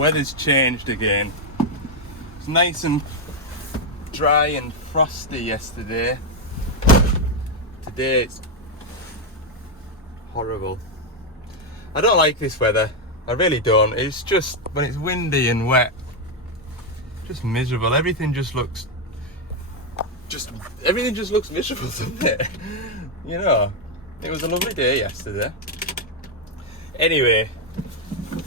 weather's changed again. It's nice and dry and frosty yesterday. Today it's horrible. I don't like this weather. I really don't. It's just when it's windy and wet, just miserable. Everything just looks miserable, doesn't it? You know, it was a lovely day yesterday. Anyway,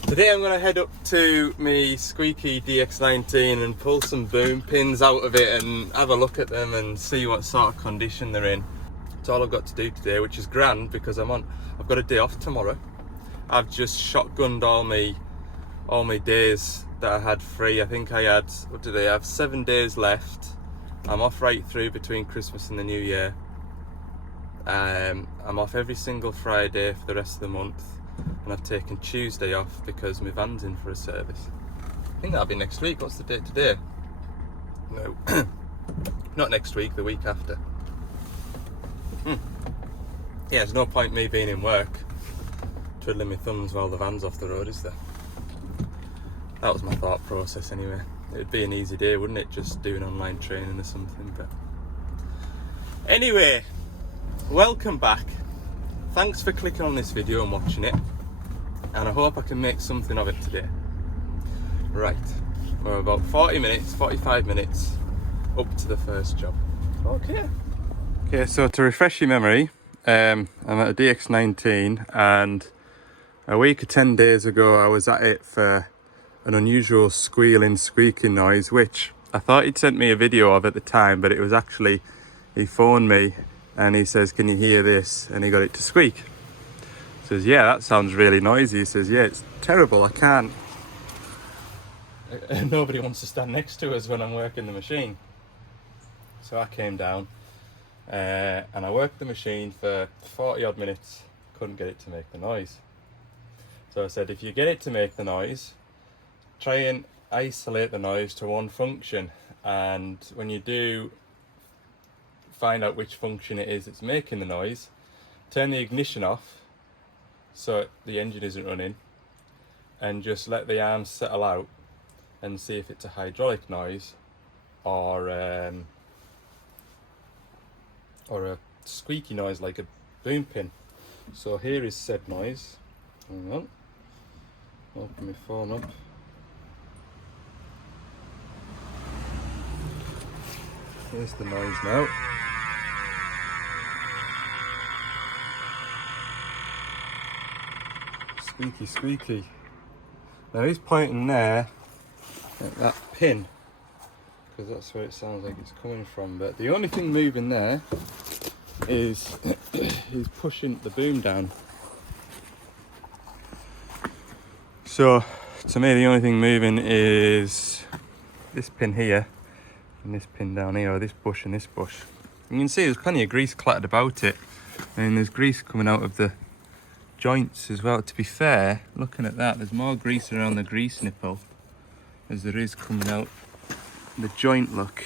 today I'm going to head up to my Squeaky DX19 and pull some boom pins out of it and have a look at them and see what sort of condition they're in. That's all I've got to do today, which is grand because I've got a day off tomorrow. I've just shotgunned all my days that I had free. I think I had, what did I have, 7 days left. I'm off right through between Christmas and the New Year. I'm off every single Friday for the rest of the month, and I've taken Tuesday off because my van's in for a service. I think that'll be next week. What's the date today? No, not next week, the week after. Yeah, there's no point me being in work twiddling my thumbs while the van's off the road, is there? That was my thought process anyway. It'd be an easy day, wouldn't it, just doing online training or something. But anyway, welcome back. Thanks for clicking on this video and watching it, and I hope I can make something of it today. Right, we're about 45 minutes up to the first job. Okay, so to refresh your memory, I'm at a DX19, and a week or 10 days ago I was at it for an unusual squealing, squeaking noise, which I thought he'd sent me a video of at the time, but it was actually, he phoned me and he says, can you hear this? And he got it to squeak. He says, yeah, that sounds really noisy. He says, yeah, it's terrible, I can't. Nobody wants to stand next to us when I'm working the machine. So I came down and I worked the machine for 40 odd minutes, couldn't get it to make the noise. So I said, if you get it to make the noise, try and isolate the noise to one function, and when you do find out which function it is that's making the noise, turn the ignition off so the engine isn't running, and just let the arms settle out and see if it's a hydraulic noise or a squeaky noise like a boom pin. So here is said noise. Hang on, open my phone up. Here's the noise now. Squeaky, squeaky. Now he's pointing there at that pin, because that's where it sounds like it's coming from. But the only thing moving there is he's pushing the boom down. So to me the only thing moving is this pin here and this pin down here, or this bush and this bush. You can see there's plenty of grease clattered about it, and there's grease coming out of the joints as well. To be fair, looking at that, there's more grease around the grease nipple as there is coming out the joint. Look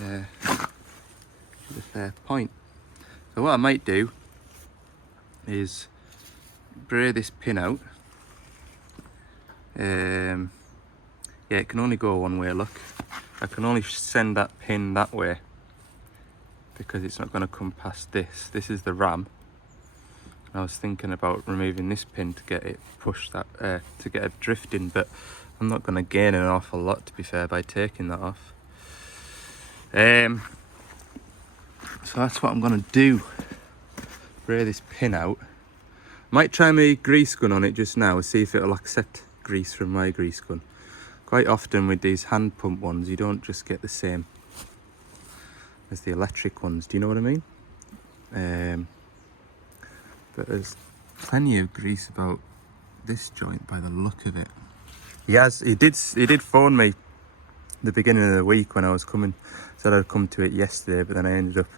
there, the fair point. So what I might do is bray this pin out. Yeah, it can only go one way, look. I can only send that pin that way because it's not going to come past this. This is the ram. I was thinking about removing this pin to get it pushed that, to get it drifting, but I'm not going to gain an awful lot, to be fair, by taking that off. So that's what I'm going to do. Spray this pin out. Might try my grease gun on it just now, see if it'll accept grease from my grease gun. Quite often with these hand pump ones, you don't just get the same as the electric ones. Do you know what I mean? But there's plenty of grease about this joint by the look of it. He did phone me the beginning of the week when I was coming. Said I'd come to it yesterday, but then I ended up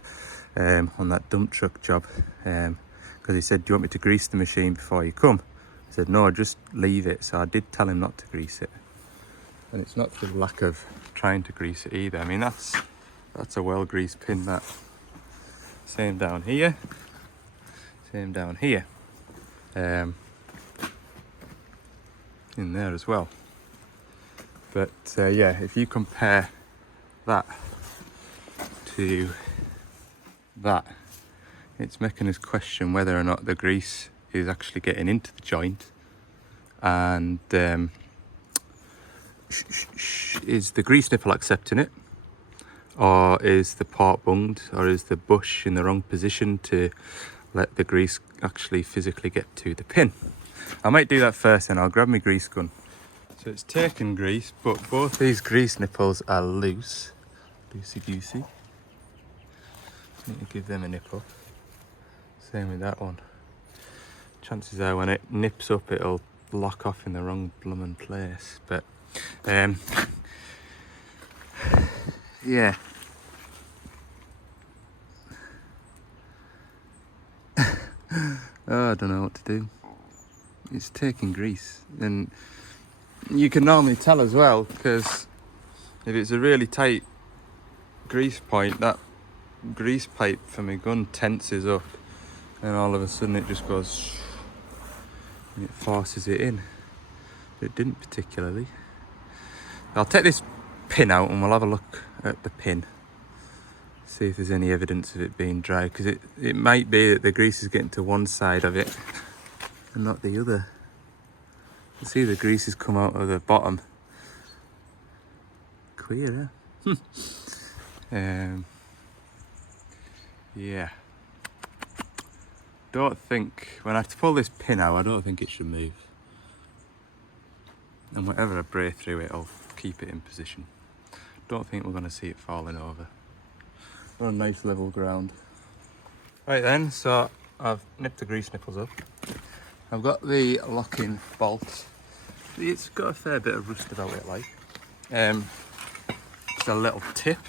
on that dump truck job because he said, do you want me to grease the machine before you come? I said, no, just leave it. So I did tell him not to grease it. And it's not for the lack of trying to grease it either. I mean, that's a well greased pin, that. Same down here. Same down here. You in there as well. But yeah, if you compare that to that, it's making us question whether or not the grease is actually getting into the joint, and is the grease nipple accepting it, or is the part bunged, or is the bush in the wrong position to let the grease actually physically get to the pin. I might do that first, and I'll grab my grease gun. So it's taken grease, but both these grease nipples are loose, loosey-goosey. Need to give them a nip up. Same with that one. Chances are when it nips up, it'll lock off in the wrong blooming place. But yeah. Oh, I don't know what to do. It's taking grease, and you can normally tell as well, because if it's a really tight grease point, that grease pipe for my gun tenses up, and all of a sudden it just goes and it forces it in. But it didn't particularly. I'll take this pin out and we'll have a look at the pin, see if there's any evidence of it being dry, because it might be that the grease is getting to one side of it and not the other. You see the grease has come out of the bottom. Queer, eh? Yeah. Don't think, when I pull this pin out, I don't think it should move. And whatever I break through it, I'll keep it in position. Don't think we're going to see it falling over. We're on nice level ground. Right then, so I've nipped the grease nipples up. I've got the locking bolt. It's got a fair bit of rust about it, like. It's a little tip.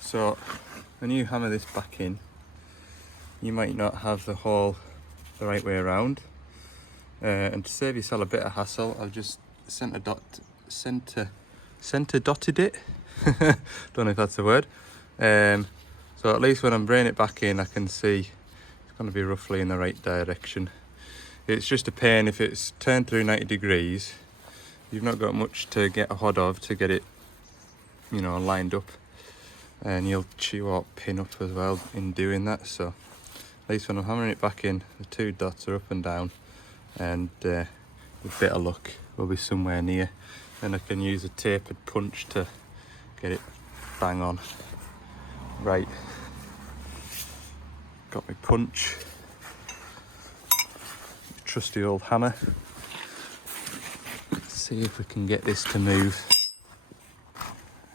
So when you hammer this back in, you might not have the hole the right way around. And to save yourself a bit of hassle, I've just center dotted it. Don't know if that's a word. So at least when I'm bringing it back in, I can see it's going to be roughly in the right direction. It's just a pain if it's turned through 90 degrees, you've not got much to get a hold of to get it, you know, lined up, and you'll chew or pin up as well in doing that. So at least when I'm hammering it back in, the two dots are up and down, and with a bit of luck we'll be somewhere near, and I can use a tapered punch to get it bang on. Right, got my punch, trusty old hammer. Let's see if we can get this to move.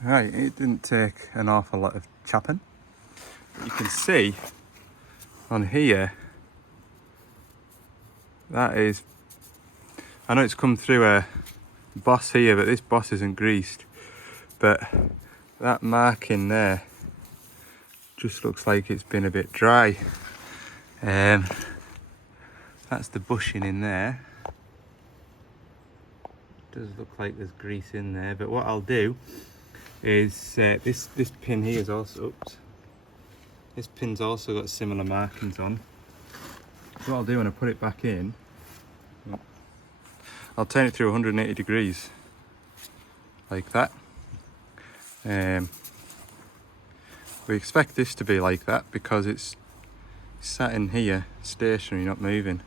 Right, it didn't take an awful lot of chapping. You can see on here, that is, I know it's come through a boss here, but this boss isn't greased. But that marking there just looks like it's been a bit dry. That's the bushing in there. Does look like there's grease in there, but what I'll do is this pin here is also, oops, this pin's also got similar markings on. So what I'll do when I put it back in, I'll turn it through 180 degrees like that. We expect this to be like that because it's sat in here stationary, not moving.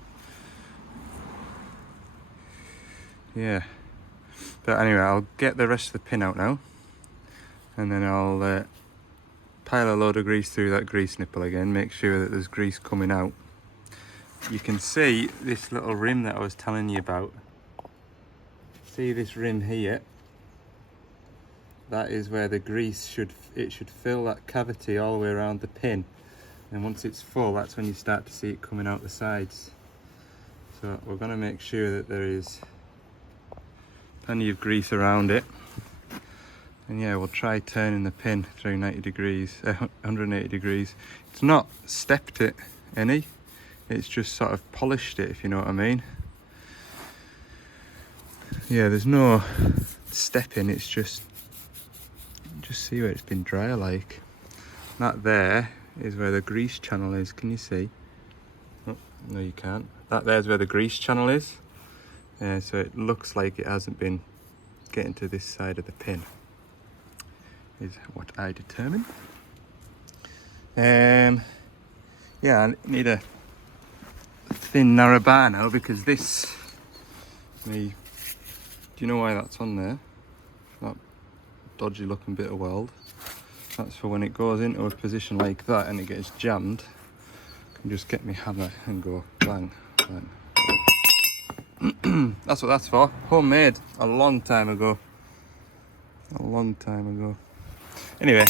Yeah, but anyway, I'll get the rest of the pin out now, and then I'll pile a load of grease through that grease nipple again, make sure that there's grease coming out. You can see this little rim that I was telling you about. See this rim here? That is where the grease should fill that cavity all the way around the pin, and once it's full, that's when you start to see it coming out the sides. So we're going to make sure that there is plenty of grease around it, and yeah, we'll try turning the pin through 90 degrees, 180 degrees. It's not stepped it any, it's just sort of polished it, if you know what I mean. Yeah, there's no stepping, it's just see where it's been dry like. That there is where the grease channel is, can you see? Oh, no you can't. That there's where the grease channel is, so it looks like it hasn't been getting to this side of the pin, is what I determined. Yeah, I need a thin narrow bar now, because this, do you know why that's on there? That dodgy looking bit of weld. That's for when it goes into a position like that and it gets jammed. I can just get my hammer and go bang, bang. That's what that's for. Homemade a long time ago. Anyway,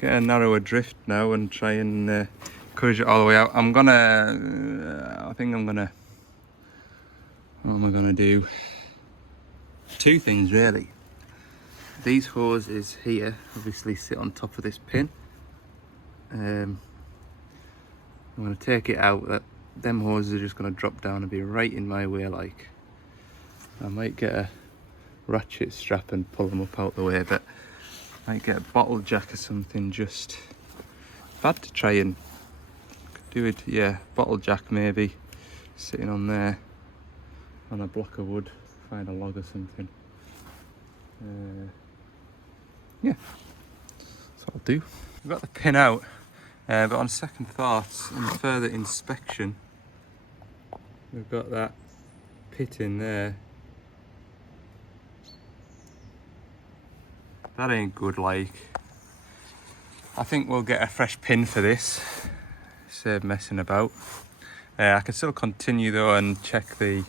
get a narrower drift now and try and encourage it all the way out. What am I gonna do? Two things really. These hoses here obviously sit on top of this pin. I'm gonna take it out. Them hoses are just gonna drop down and be right in my way. Like, I might get a ratchet strap and pull them up out the way, but I might get a bottle jack or something. Just bad to try and do it. Yeah, bottle jack maybe sitting on there on a block of wood. Find a log or something. Yeah, that's what I'll do. I've got the pin out, but on second thoughts and further inspection, we've got that pit in there. That ain't good, like. I think we'll get a fresh pin for this, save messing about. I can still continue though and check the,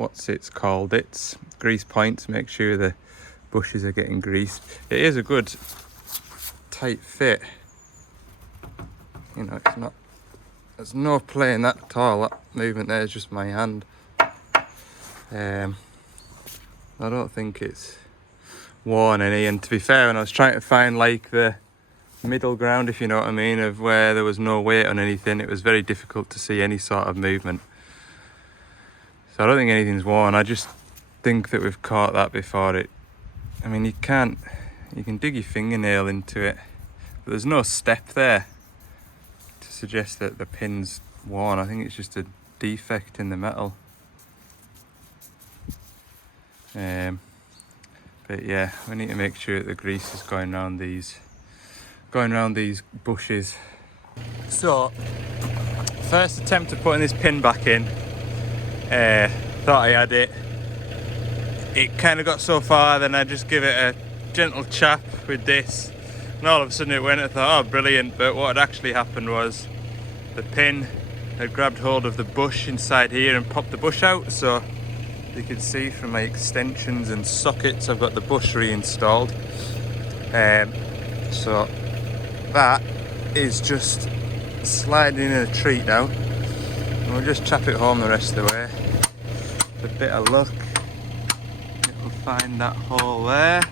it's grease points, make sure the bushes are getting greased. It is a good tight fit. You know, there's no play in that at all. That movement there is just my hand. I don't think it's worn any, and to be fair, when I was trying to find like the middle ground, if you know what I mean, of where there was no weight on anything, it was very difficult to see any sort of movement. So I don't think anything's worn. I just think that we've caught that before it. I mean, you can dig your fingernail into it, but there's no step there to suggest that the pin's worn. I think it's just a defect in the metal. But yeah, we need to make sure that the grease is going around these bushes. So, first attempt at putting this pin back in, thought I had it. It kind of got so far, then I just give it a gentle chap with this, and all of a sudden it went. I thought, oh brilliant, but what had actually happened was the pin had grabbed hold of the bush inside here and popped the bush out. So you can see from my extensions and sockets, I've got the bush reinstalled. So that is just sliding in a treat now, and we'll just chap it home the rest of the way. With a bit of luck, it'll find that hole there.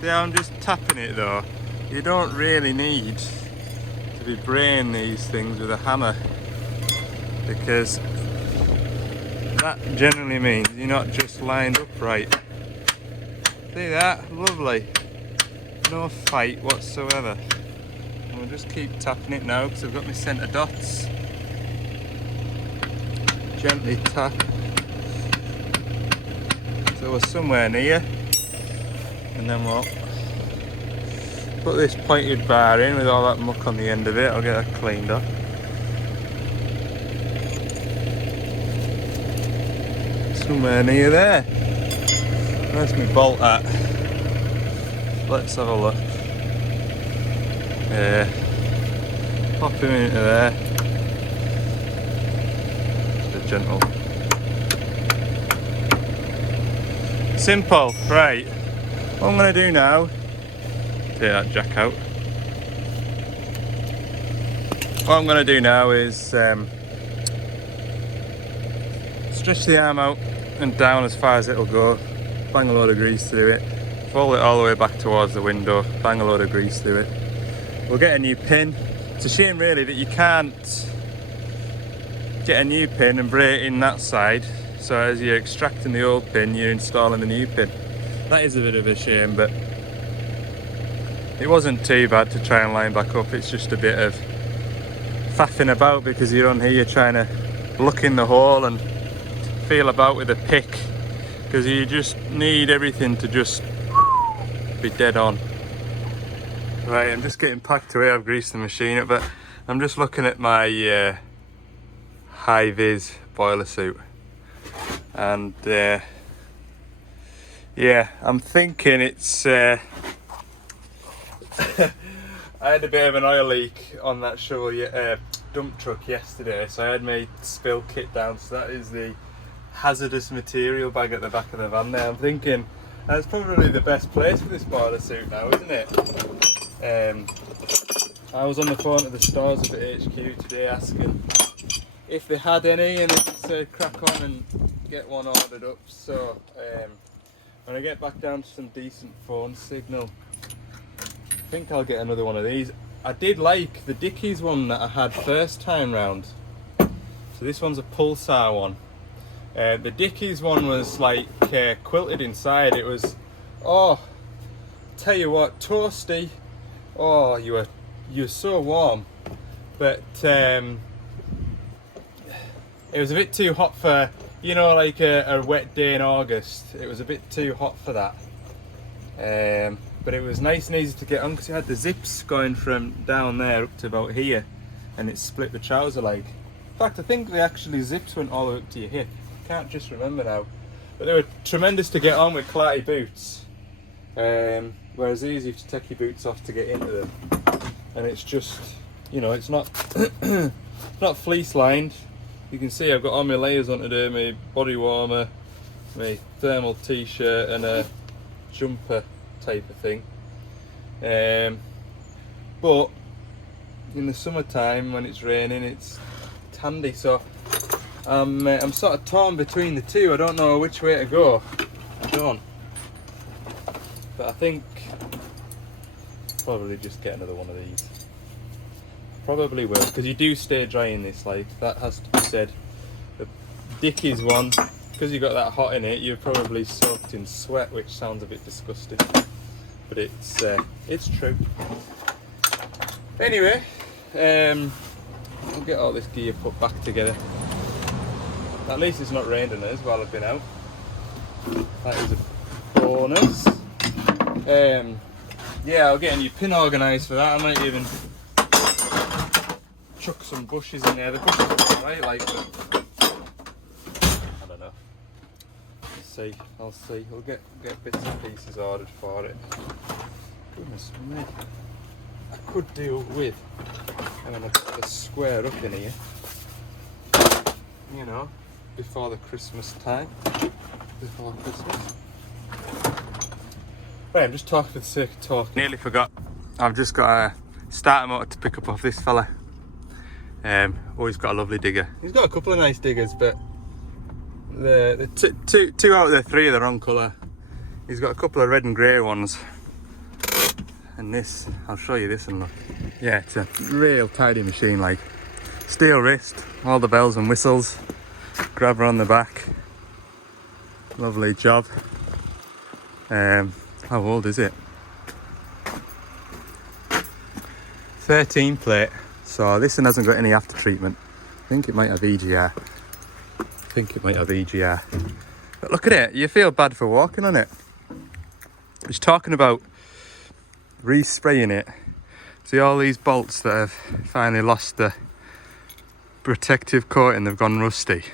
See how I'm just tapping it though? You don't really need to be braying these things with a hammer, because that generally means you're not just lined up right. See that? Lovely. No fight whatsoever. And we'll just keep tapping it now, because I've got my centre dots. Gently tap. So we're somewhere near. And then we'll put this pointed bar in with all that muck on the end of it. I'll get that cleaned up. Somewhere near there. Where's my bolt at? Let's have a look. Pop him into there. Just a gentle. Simple, right. What I'm going to do now, take that jack out. What I'm going to do now is stretch the arm out and down as far as it'll go, bang a load of grease through it, fold it all the way back towards the window, bang a load of grease through it. We'll get a new pin. It's a shame really that you can't get a new pin and bray it in that side, so as you're extracting the old pin you're installing the new pin. That is a bit of a shame, but it wasn't too bad to try and line back up. It's just a bit of faffing about because you're on here, you're trying to look in the hole and feel about with a pick, because you just need everything to just be dead on. Right, I'm just getting packed away. I've greased the machine up, but I'm just looking at my high-vis boiler suit, and yeah, I'm thinking it's I had a bit of an oil leak on that shovel dump truck yesterday, so I had my spill kit down. So that is the hazardous material bag at the back of the van there. I'm thinking that's probably the best place for this boiler suit now, isn't it? I was on the phone to the stores up at HQ today asking if they had any, and they said crack on and get one ordered up. So when I get back down to some decent phone signal, I think I'll get another one of these. I did like the Dickies one that I had first time round. So this one's a Pulsar one. The Dickies one was like quilted inside. It was, oh, tell you what, toasty. Oh, you're so warm. But it was a bit too hot for, you know, like a wet day in August. It was a bit too hot for that. But it was nice and easy to get on because it had the zips going from down there up to about here, and it split the trouser leg. In fact, I think the actually zips went all the way up to your hip. Can't just remember now. But they were tremendous to get on with Clarty boots. Whereas these, you have to take your boots off to get into them. And it's just, you know, it's not not fleece lined. You can see I've got all my layers on today, my body warmer, my thermal t-shirt and a jumper type of thing. But in the summertime when it's raining, it's handy. So I'm sort of torn between the two. I don't know which way to go. I don't. But I think probably just get another one of these. Probably will, because you do stay dry in this, like that has to be said. The Dickies one, because you got that hot in it, you're probably soaked in sweat, which sounds a bit disgusting, but it's true. Anyway, I'll get all this gear put back together. At least it's not rained on us while I've been out. That is a bonus. Yeah, I'll get a new pin organised for that. I might even chuck some bushes in there. The bushes are right, like, but I don't know. I'll see. I'll get bits and pieces ordered for it. Goodness me. I could do with having a bit of a square up in here, you know, before the Christmas time. Before Christmas. Right, I'm just talking for the sake of talking. Nearly forgot. I've just got a starter motor to pick up off this fella. He's got a lovely digger. He's got a couple of nice diggers, but the two out of the three are the wrong colour. He's got a couple of red and grey ones. And this, I'll show you this and look. Yeah, it's a real tidy machine, like steel wrist, all the bells and whistles, grabber on the back. Lovely job. How old is it? 13 plate. So this one hasn't got any after treatment. I think it might have EGR. But look at it, you feel bad for walking on it. It's talking about respraying it. See all these bolts that have finally lost the protective coating, they've gone rusty.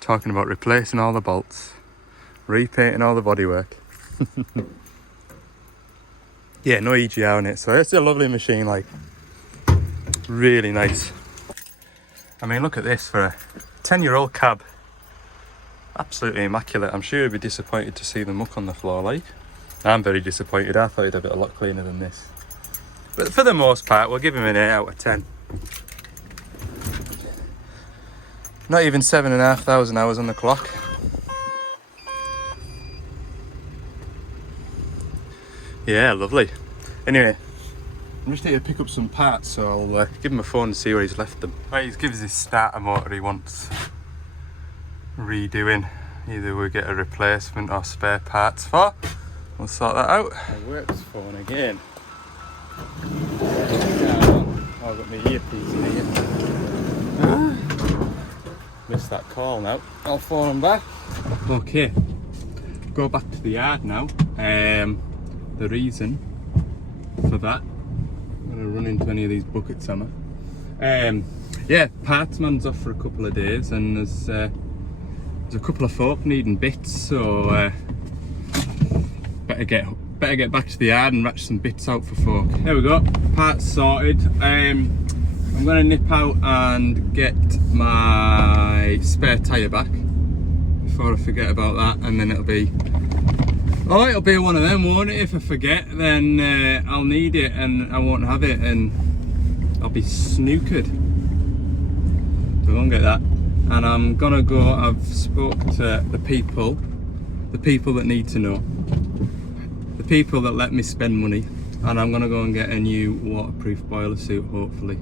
Talking about replacing all the bolts, repainting all the bodywork. Yeah, no EGR on it, so it's a lovely machine, like really nice. I mean, look at this for a 10-year-old cab. Absolutely immaculate. I'm sure you'd be disappointed to see the muck on the floor, like. I'm very disappointed. I thought it'd have it a lot cleaner than this. But for the most part, we'll give him an 8 out of 10. Not even 7,500 hours on the clock. Yeah, lovely. Anyway, I'm just here to pick up some parts, so I'll give him a phone and see where he's left them. Right, he's given us his starter motor he wants redoing. Either we get a replacement or spare parts for. We'll sort that out. My works phone again. I've got my earpiece in here. Missed that call now. I'll phone them back. Okay, go back to the yard now. The reason for that, I'm going to run into any of these buckets, am I? Yeah, partsman's off for a couple of days, and there's a couple of folk needing bits, so better get back to the yard and ratchet some bits out for folk. There we go, parts sorted. I'm going to nip out and get my spare tyre back before I forget about that, and then it'll be one of them, won't it? If I forget, then I'll need it and I won't have it, and I'll be snookered. So I'll get that, and I'm gonna go. I've spoke to the people that need to know, the people that let me spend money, and I'm gonna go and get a new waterproof boiler suit, hopefully.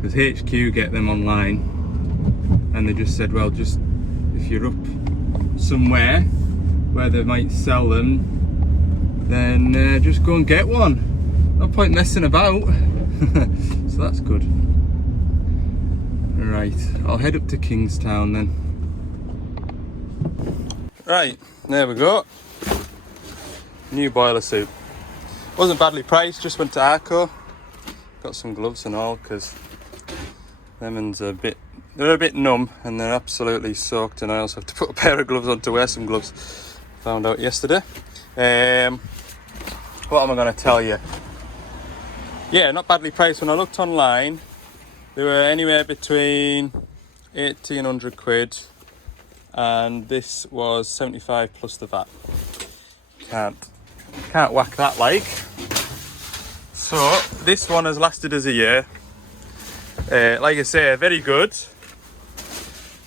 Because HQ get them online, and they just said, well, just if you're up somewhere where they might sell them, then just go and get one. No point messing about. So that's good. Right, I'll head up to Kingstown then. Right, there we go. New boiler suit. Wasn't badly priced, just went to Arco. Got some gloves and all, because them ones are they're a bit numb and they're absolutely soaked, and I also have to put a pair of gloves on to wear some gloves. Found out yesterday. What am I going to tell you? Yeah, not badly priced. When I looked online, they were anywhere between 80 and 100 quid, and this was 75 plus the VAT. Can't whack that like. So this one has lasted us a year. Like I say, very good.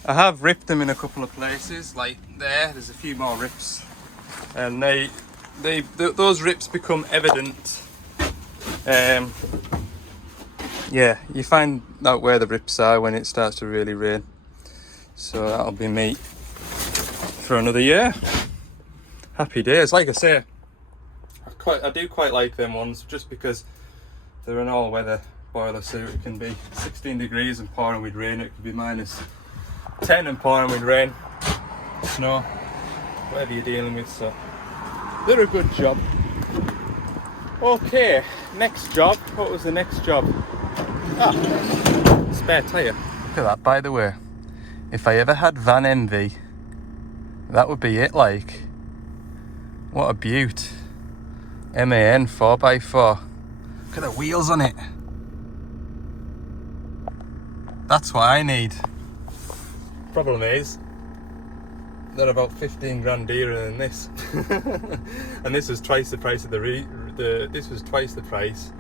I have ripped them in a couple of places, like there's a few more rips, and those rips become evident. Yeah, you find out where the rips are when it starts to really rain. So that'll be me for another year. Happy days. Like I say, I do quite like them ones, just because they're an all-weather boiler suit. It can be 16 degrees and pouring with rain. It could be minus 10 and pouring with rain, snow, whatever you're dealing with. So they're a good job. Okay, next job. What was the next job? Spare tyre. Look at that, by the way. If I ever had van envy, that would be it. Like, what a beaut. MAN 4x4. Look at the wheels on it. That's what I need. Problem is, they're about 15 grand dearer than this. And this was twice the price of this was twice the price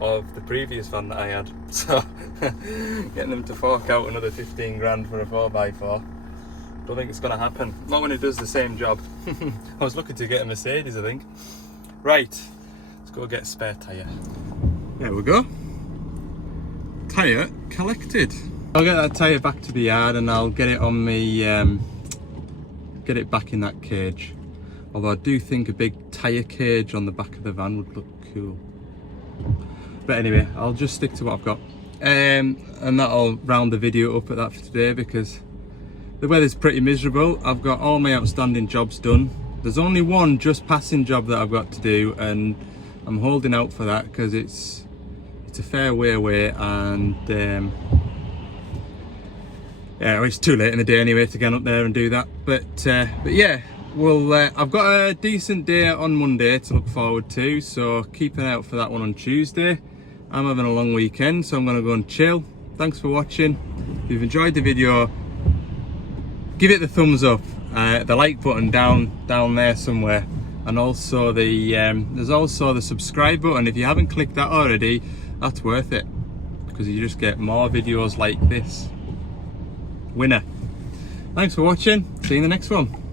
of the previous van that I had. So getting them to fork out another 15 grand for a 4x4, don't think it's gonna happen. Not when it does the same job. I was looking to get a Mercedes, I think. Right, let's go get a spare tyre. There we go. Tyre collected. I'll get that tyre back to the yard and I'll get it on me, get it back in that cage. Although I do think a big tyre cage on the back of the van would look cool. But anyway, I'll just stick to what I've got. And that'll round the video up at that for today, because the weather's pretty miserable. I've got all my outstanding jobs done. There's only one just passing job that I've got to do, and I'm holding out for that because it's a fair way away, and yeah, it's too late in the day anyway to get up there and do that. But yeah, well, I've got a decent day on Monday to look forward to, so keep an eye out for that one on Tuesday. I'm having a long weekend, so I'm going to go and chill. Thanks for watching. If you've enjoyed the video, give it the thumbs up, the like button down there somewhere, and also there's also the subscribe button. If you haven't clicked that already, that's worth it, because you just get more videos like this. Winner. Thanks for watching. See you in the next one.